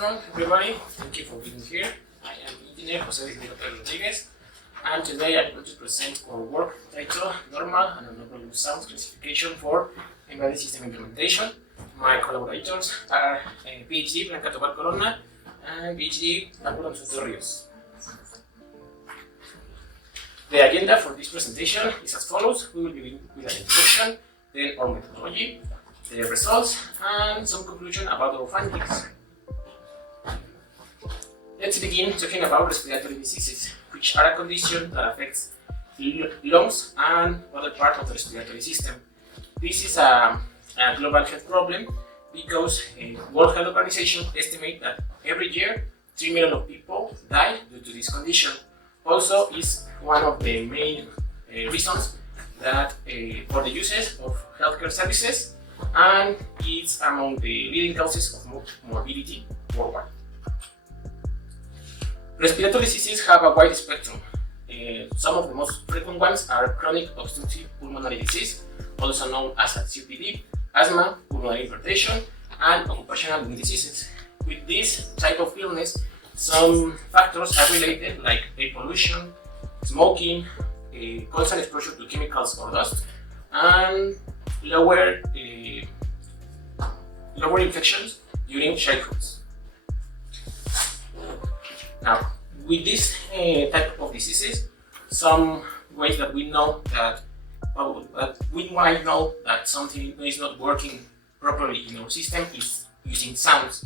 afternoon, everybody. Thank you for being here. I am Engineer Jose Rodriguez, and today I'm going to present our work titled Normal and Abnormal Sounds Classification for Embedded System Implementation. My collaborators are PhD Blanca Tobar Corona and PhD Arturo Soto Rios. The agenda for this presentation is as follows. We will begin with an introduction, then our methodology, the results, and some conclusion about our findings. Let's begin talking about respiratory diseases, which are a condition that affects lungs and other parts of the respiratory system. This is a global health problem because the World Health Organization estimates that every year 3 million of people die due to this condition. Also, is one of the main reasons that for the uses of healthcare services, and it's among the leading causes of morbidity worldwide. Respiratory diseases have a wide spectrum. Some of the most frequent ones are chronic obstructive pulmonary disease, also known as COPD, asthma, pulmonary hypertension, and occupational lung diseases. With this type of illness, some factors are related, like air pollution, smoking, constant exposure to chemicals or dust, and lower infections during childhood. Now, with this type of diseases, some ways that we know that we might know that something is not working properly in our system is using sounds.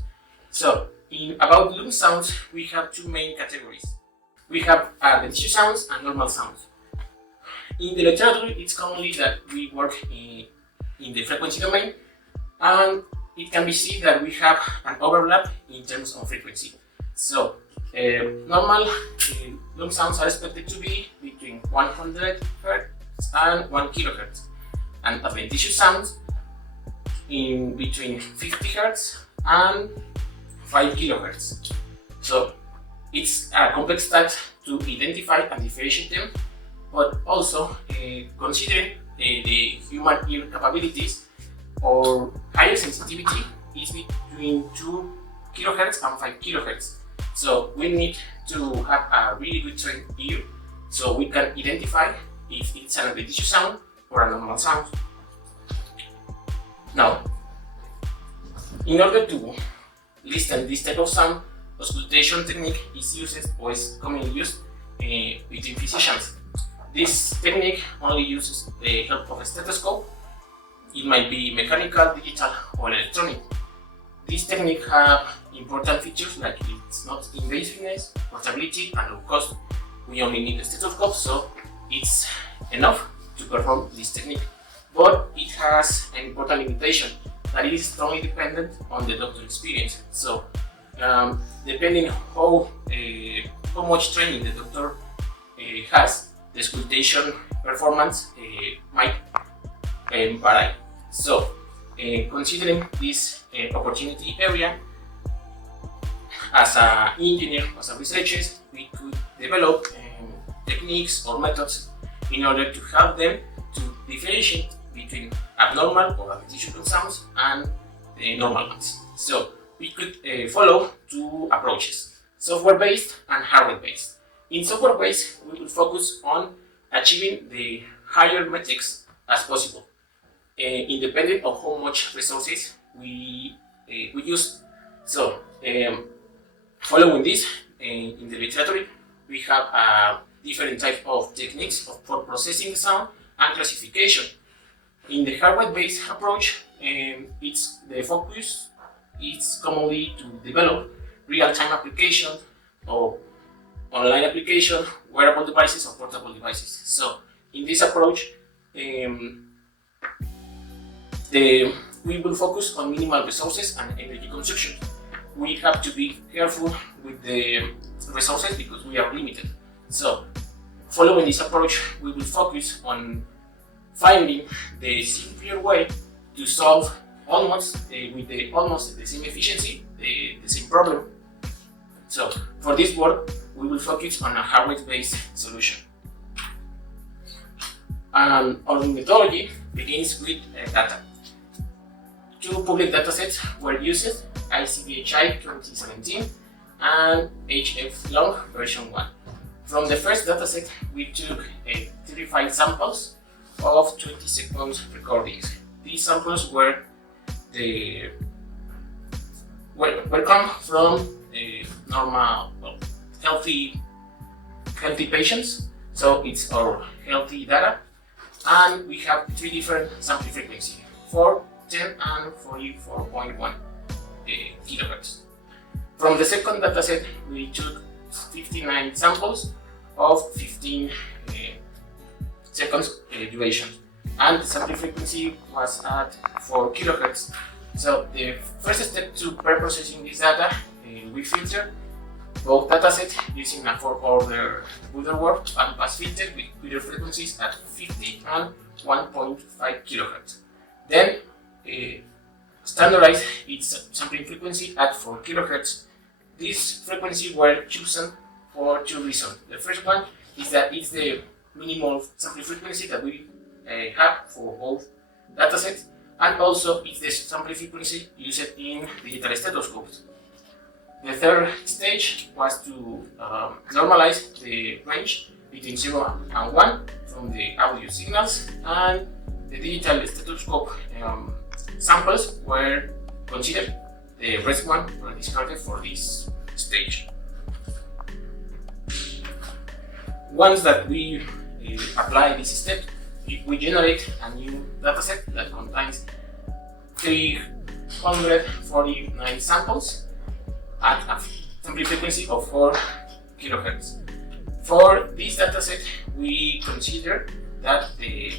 So, about lung sounds, we have two main categories. We have the tissue sounds and normal sounds. In the literature, it's commonly that we work in the frequency domain, and it can be seen that we have an overlap in terms of frequency. So, normal lung sounds are expected to be between 100 Hz and 1 kHz, and adventitious sounds in between 50 Hz and 5 kHz. So it's a complex task to identify and differentiate them, but also considering the human ear capabilities, or higher sensitivity is between 2 kHz and 5 kHz. So we need to have a really good trained ear so we can identify if it's an adventitious sound or a normal sound. Now, in order to listen this type of sound, auscultation technique is used or is commonly used between physicians. This technique only uses the help of a stethoscope. It might be mechanical, digital, or electronic. This technique have important features like it's not invasiveness, portability, and low cost. We only need a stethoscope, so it's enough to perform this technique. But it has an important limitation, that it is strongly dependent on the doctor experience. So, depending how much training the doctor has, the auscultation performance might vary. So, considering this opportunity area, as an engineer, as a researcher, we could develop techniques or methods in order to help them to differentiate between abnormal or adventitious sounds and normal ones. So we could follow two approaches, software-based and hardware-based. In software-based, we will focus on achieving the higher metrics as possible, independent of how much resources we use. So, following this, in the literature, we have different types of techniques for processing sound and classification. In the hardware-based approach, it's the focus is commonly to develop real-time applications or online application, wearable devices, or portable devices. So, in this approach, we will focus on minimal resources and energy consumption. We have to be careful with the resources because we are limited. So, following this approach, we will focus on finding the simpler way to solve almost with the same efficiency the same problem. So, for this work, we will focus on a hardware-based solution. Our methodology begins with data. Two public datasets were used, ICVHI 2017 and HF Long version 1. From the first dataset, we took 35 samples of 20 seconds recordings. These samples were come from normal, healthy patients, so it's our healthy data, and we have three different sample frequencies: 4, 10, and 44.1 kilohertz. From the second dataset, we took 59 samples of 15 seconds duration, and the sample frequency was at 4 kilohertz. So the first step to pre-processing this data, we filter both datasets using a 4-order Butterworth and pass filter with Twitter frequencies at 50 and 1.5 kilohertz. Then standardize its sampling frequency at 4 kilohertz. These frequencies were chosen for two reasons. The first one is that it's the minimal sampling frequency that we have for both datasets, and also it's the sampling frequency used in digital stethoscopes. The third stage was to normalize the range between 0 and 1 from the audio signals, and the digital stethoscope samples were considered. The rest one were discarded for this stage. Once that we apply this step, we generate a new dataset that contains 349 samples at a sampling frequency of 4 kilohertz. For this dataset, we consider that the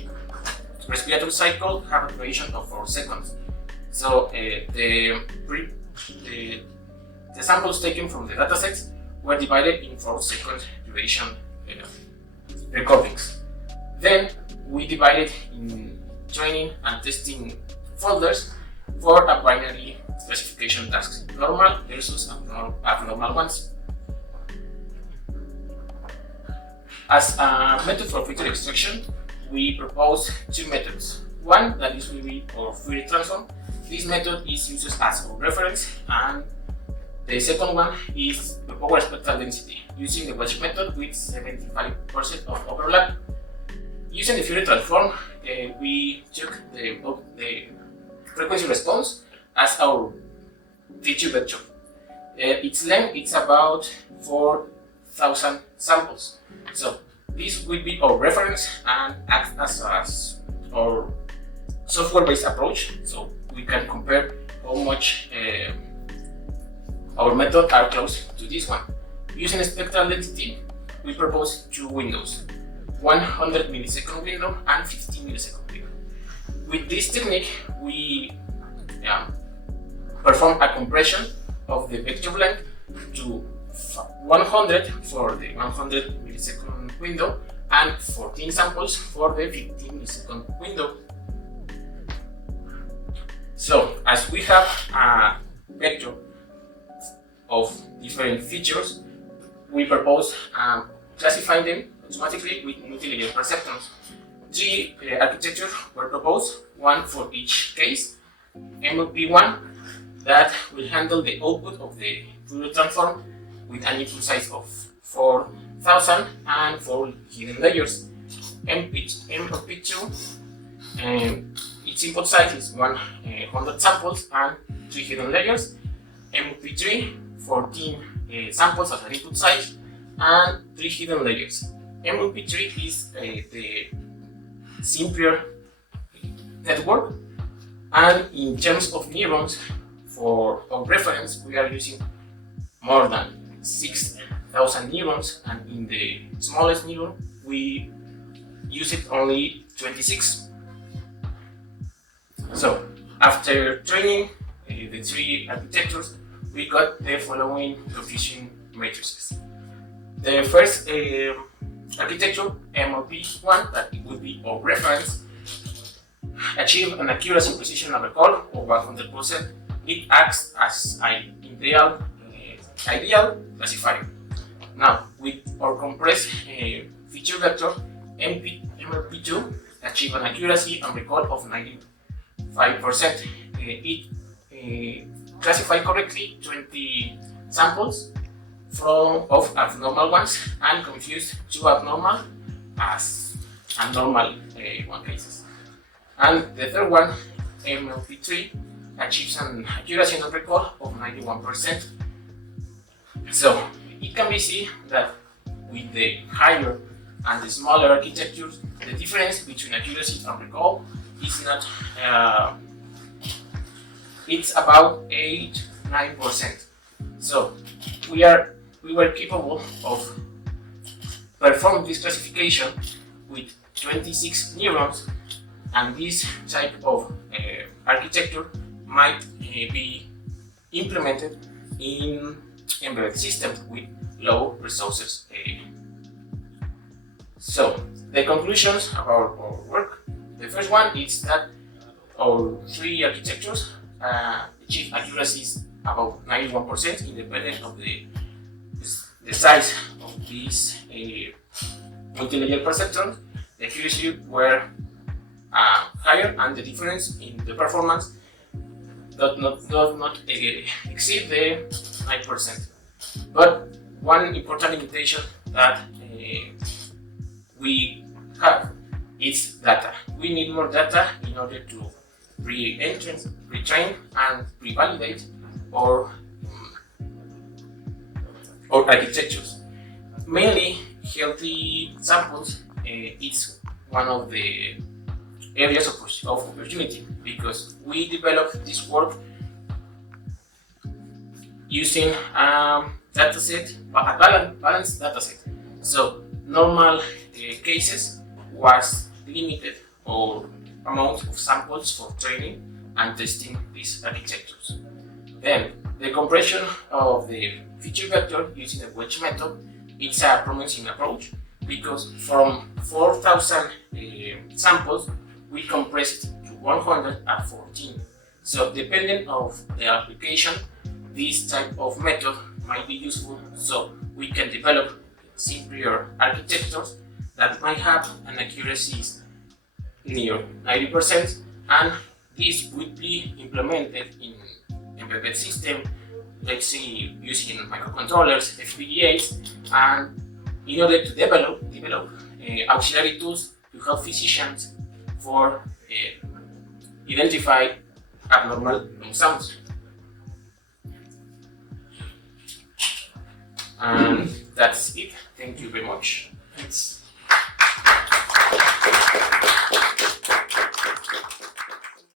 respiratory cycle have a duration of 4 seconds. So the samples taken from the datasets were divided in 4-second duration recordings. Then we divided in training and testing folders for a binary specification tasks, normal versus abnormal ones. As a method for feature extraction, we propose two methods. One that is Fourier or Fourier transform. This method is used as our reference, and the second one is the power spectral density, using the Wedge method with 75% of overlap. Using the Fourier transform, we took the frequency response as our feature vector. Its length is about 4,000 samples. So this will be our reference and act as our software-based approach, so we can compare how much our methods are close to this one. Using spectral density, we propose two windows: 100 millisecond window and 50 millisecond window. With this technique, we perform a compression of the vector length to 100 for the 100 millisecond window and 14 samples for the 15 millisecond window. So, as we have a vector of different features, we propose classifying them automatically with multi-layer perceptrons. Three architectures were proposed, one for each case. MLP1 that will handle the output of the Fourier transform with an input size of 4,000 and 4 hidden layers. MLP2 its input size is 100 samples and 3 hidden layers. MLP3 14 samples as an input size and 3 hidden layers. MLP3 is the simpler network, and in terms of neurons, for our reference, we are using more than 6,000 neurons, and in the smallest neuron, we use it only 26. So, after training the three architectures, we got the following diffusion matrices. The first architecture, MLP1, that it would be our reference, achieve an accuracy precision of recall of 100%. It acts as an ideal classifier. Now, with our compressed feature vector, MLP2 achieve an accuracy and recall of 95%. It classify correctly 20 samples of abnormal ones and confuse 2 abnormal as abnormal one cases. And the third one, MLP3, achieves an accuracy of recall of 91%. So it can be seen that with the higher and the smaller architectures, the difference between accuracy and recall is not, it's about 8-9%. So we were capable of performing this classification with 26 neurons, and this type of architecture might be implemented in embedded systems with low resources. So the conclusions about our work: the first one is that our 3 architectures achieve accuracies about 91% independent of the size of these multi-layer perceptrons. The accuracy were higher, and the difference in the performance does not exceed the 9%. But one important limitation that we have is data. We need more data in order to retrain and revalidate our architectures. Mainly healthy samples is one of the areas of opportunity, because we developed this work using a dataset, a balanced dataset. So normal cases was limited or amount of samples for training and testing these architectures. Then the compression of the feature vector using the wedge method, it's a promising approach, because from 4,000 samples we compressed to 114. So depending of the application, this type of method might be useful, so we can develop simpler architectures that might have an accuracy near 90%, and this would be implemented in embedded system, let's say using microcontrollers, FPGAs, and in order to develop auxiliary tools to help physicians for identify abnormal sounds. And that's it. Thank you very much. Thanks.